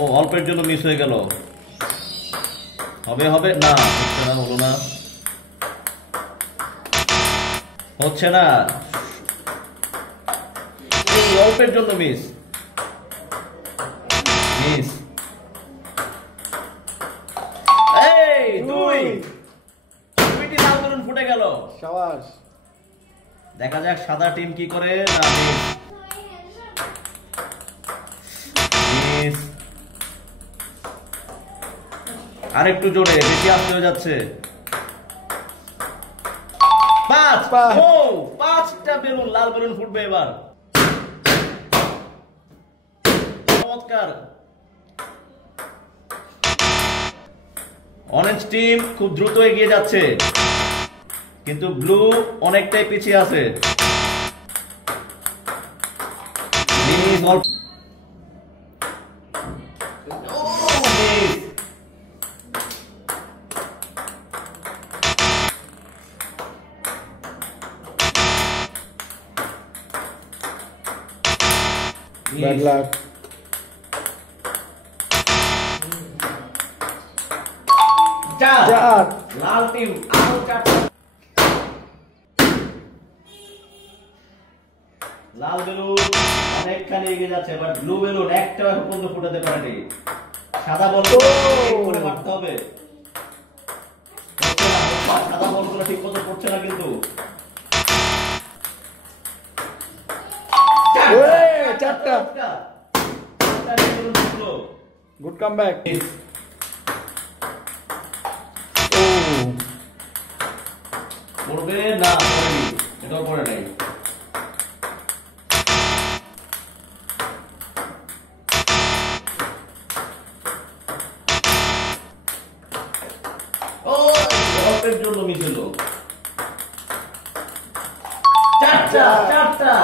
ও অল্পের জন্য মিস হয়ে গেল। হবে হবে না, হচ্ছে না, হলো না, হচ্ছে না, এই অল্পের জন্য মিস মিস। এই দুইটি লাল বেলুন ফুটে গেল। শাবাশ। দেখা যাক সাদা টিম কি করে। না, মিস মিস। আরেকটু জোরে, বেশি আসতে হয়ে যাচ্ছে। পাঁচটা বেলুন, লাল বেলুন ফুটবে এবার। চমৎকার। অরেঞ্জ টিম খুব দ্রুত এগিয়ে যাচ্ছে, কিন্তু ব্লু অনেকটাই পিছিয়ে আছে। Bad luck. চার। লাল টিম আরো 4টা। লাল বেলুন অনেকখানি এগিয়ে যাচ্ছে, বাট ব্লু বেলুন একটা পর্যন্ত ফুটাতে পারেনি। সাদা বল করে মারতে হবে। সাদা বলগুলো ঠিক মতো পড়ছে না কিন্তু। চারটা। Good come back. পড়বে না, পড়েনি, এটাও পড়ে নাই। ও অল্পের জন্য মিস হলো। চারটা।